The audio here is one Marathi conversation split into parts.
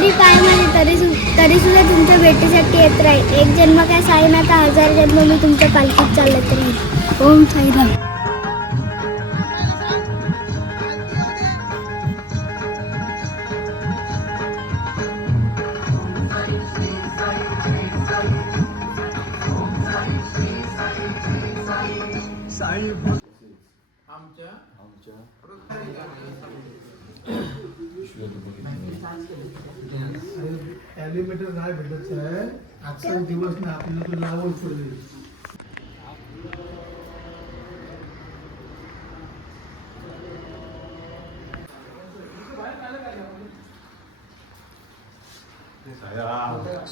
जरी पाय मारले तरी सुद्धा तुमच्या भेटीसाठी येत राहील. एक जन्म काय साईनाथ, 1000 जन्म मी तुमच्या पालखीत चालत राहील. ओम साईराम. एलिमेटर नाही भेटत आहे. आजचा दिवस ना आपल्याला तो लावून पडले.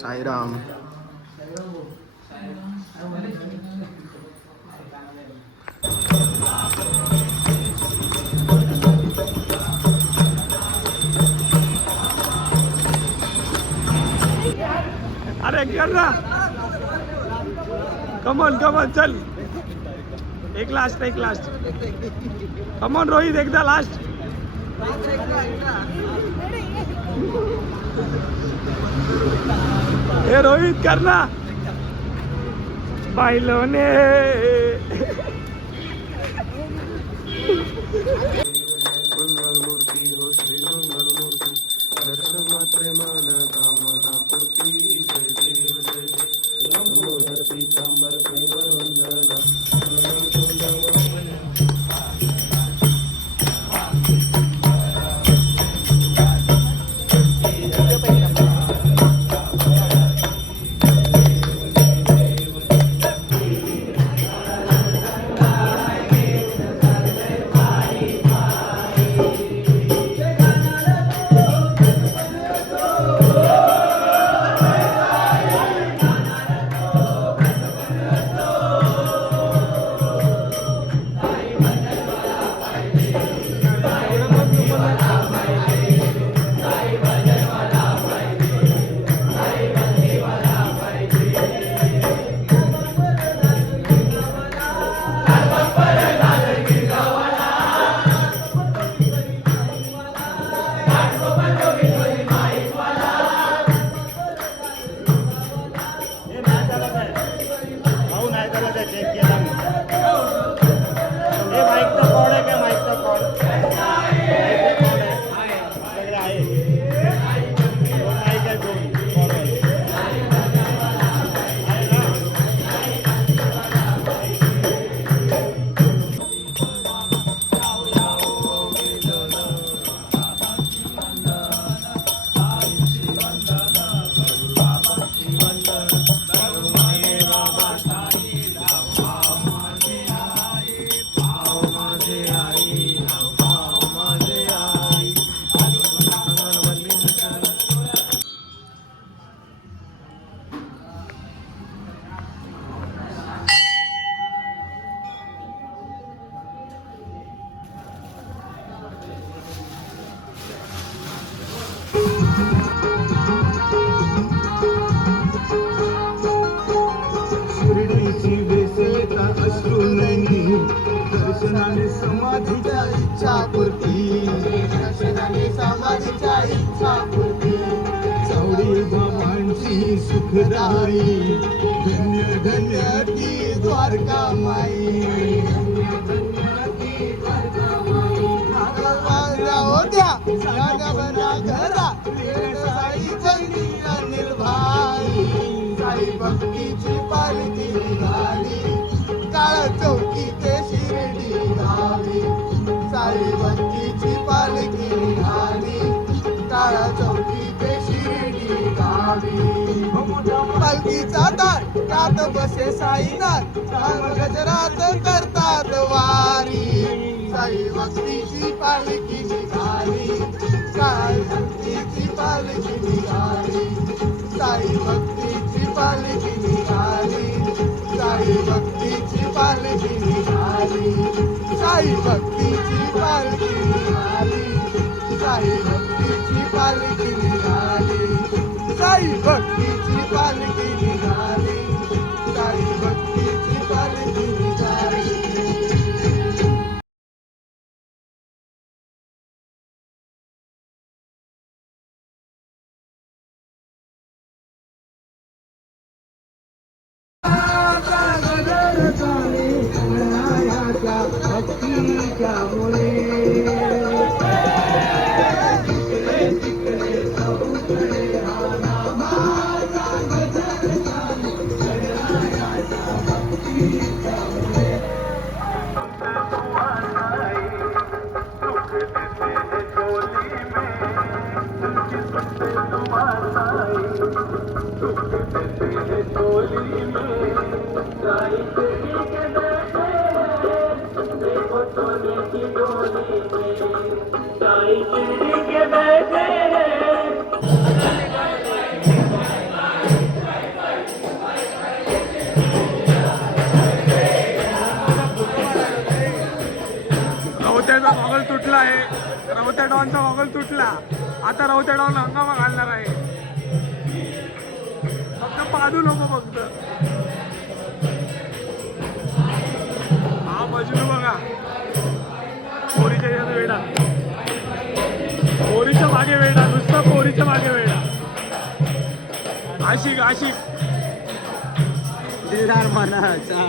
साईराम. अरे कर ना, कमॉन कमॉन चल. एक लास्ट कमॉन रोहित, एकदा लास्ट. हे रोहित कर ना. पाहिलोने मंगलमूर्ती हो श्री मंगलमूर्ती, दर्शन मात्रे मन कामना पूर्ती. जय देव जय देव, लंबोदर पीतांबर श्रीवर वंदना. दर्शनाने समाधीच्या इच्छा पूर्ती. चौडी बाबांची सुखदाई, धन्य धन्य ती द्वारका माई. होत्या घरा निर्भाई. साई भक्तीची पालखी निघाली, काळ चौकी ते शिर्डी गावी. साई भक्तीची पालखी निघाली, काळा चौकी ते शिर्डी गावी. पालखीचा दार त्यात बसे साईनाथ, गजरात करतात वारी. साई भक्तीची पालखी निघाली, काळ भक्तीची पालखी निघाली. साई भक्तीची पालखी निघाली, साई भक्तीची पालखी निघाली. साई भक्तीची पालखी निघाली, साई भक्तीची पालखी निघाली. साई भक्तीची पालखी निघाली, साई भक्तीची पालखी त्यामुळे रवत्याचा गॉगल तुटला आहे. रवत्या डॉनचा गॉगल तुटला. आता रवत्या डॉन हंगामा घालणार आहे. फक्त पाडू नको फक्त. हा बाजूला बघा पोरीच्या यात वेडा. पोरीच्या मागे वेडा. नुसता पोरीच्या मागे वेडा. आशिक आशिक दिलदार मनाचा.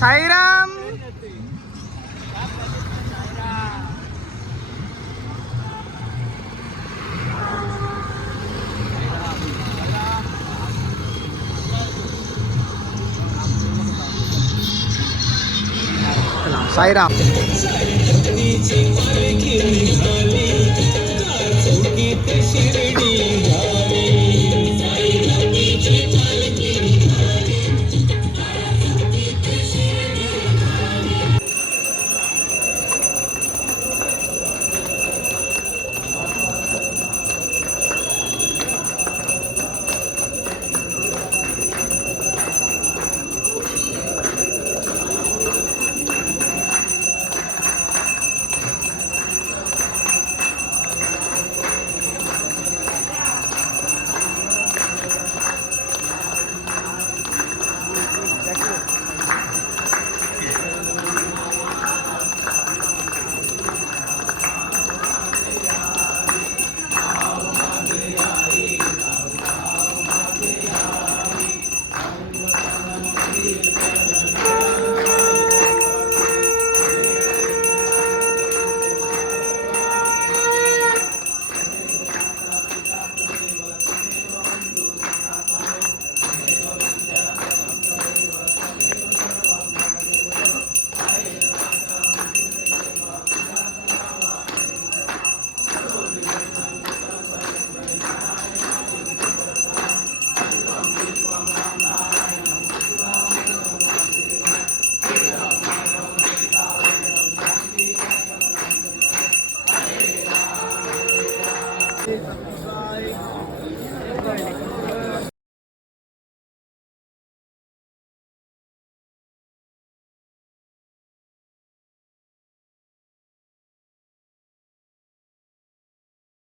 साईराम. साईराम. शिर्डी